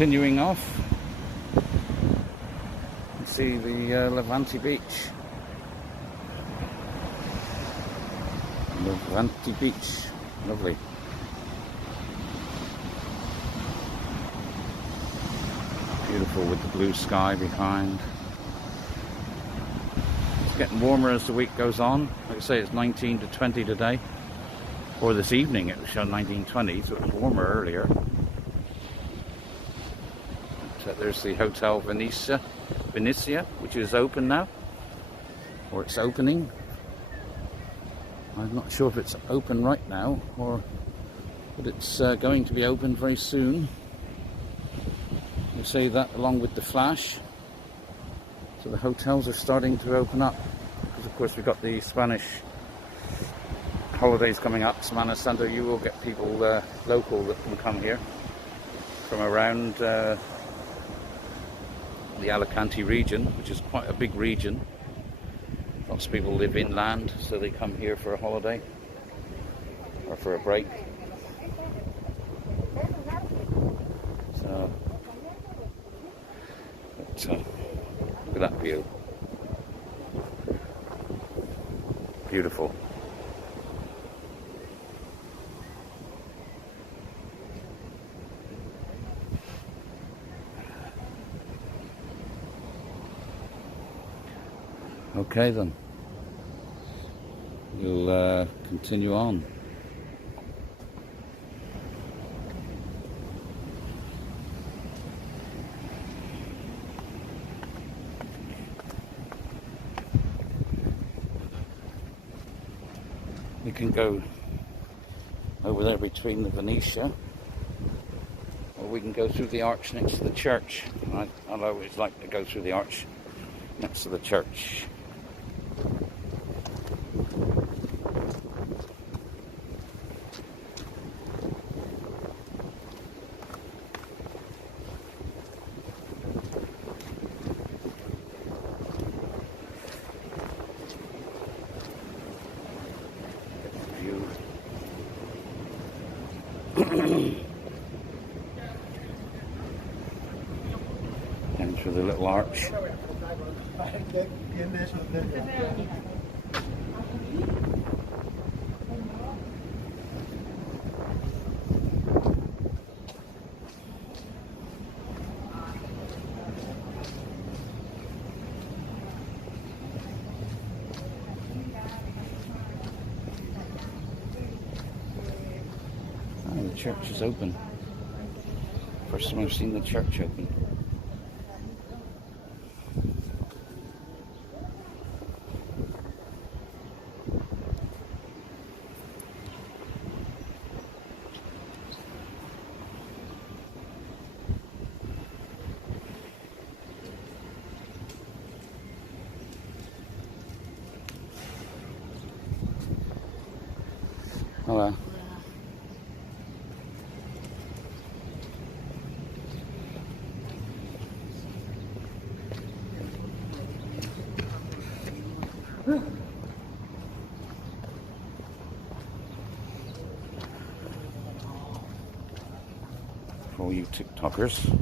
continuing off. You see the Levante Beach. Levante Beach, lovely. Beautiful with the blue sky behind. It's getting warmer as the week goes on. Like I say, it's 19 to 20 today. Or this evening it was shown 19, 20, so it was warmer earlier. So there's the Hotel Venezia, which is open now. Or it's opening. I'm not sure if it's open right now, but it's going to be open very soon. You say that along with the flash. So the hotels are starting to open up. Because of course we've got the Spanish holidays coming up, Semana Santa. You will get people local that can come here from around the Alicante region, which is quite a big region. Lots of people live inland, so they come here for a holiday or for a break. So, look at that view. Beautiful. Okay then, we'll continue on. We can go over there between the Venetia, or we can go through the arch next to the church. I always like to go through the arch next to the church. And through the little arch. The church is open. First time I've seen the church open. Hello. For all you TikTokers.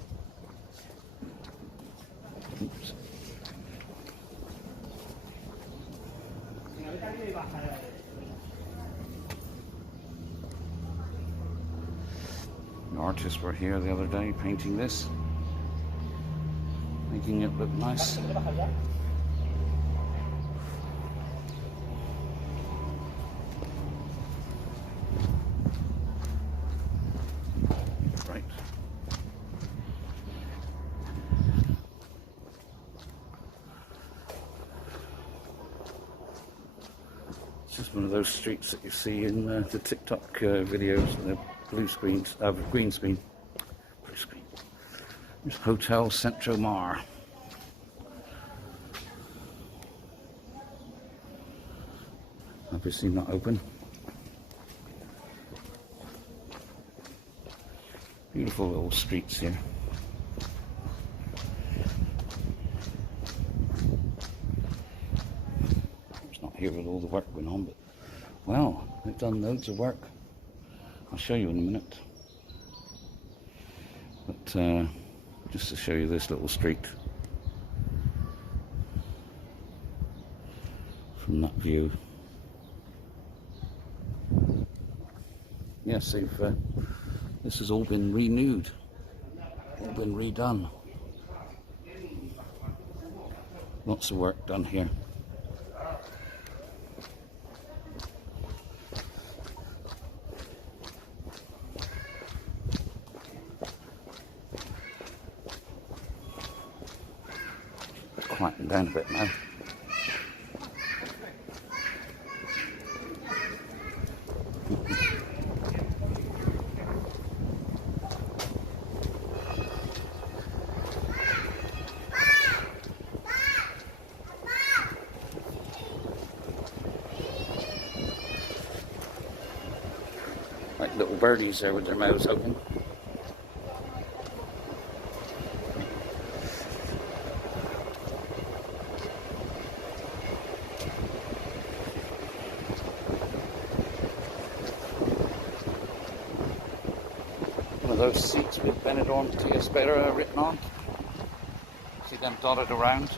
Oops. The artists were here the other day painting this, making it look nice. Right. It's just one of those streets that you see in the TikTok videos, the blue screens, green screen, blue screen. There's Hotel Centro Mar. Obviously not open. Beautiful little streets here. It's not here with all the work going on, but well, they've done loads of work. I'll show you in a minute. But just to show you this little street from that view. Yes, this has all been renewed, all been redone. Lots of work done here. Quieting down a bit now. Like little birdies there with their mouths open. One of those seats with Benidorm TS Better written on. See them dotted around.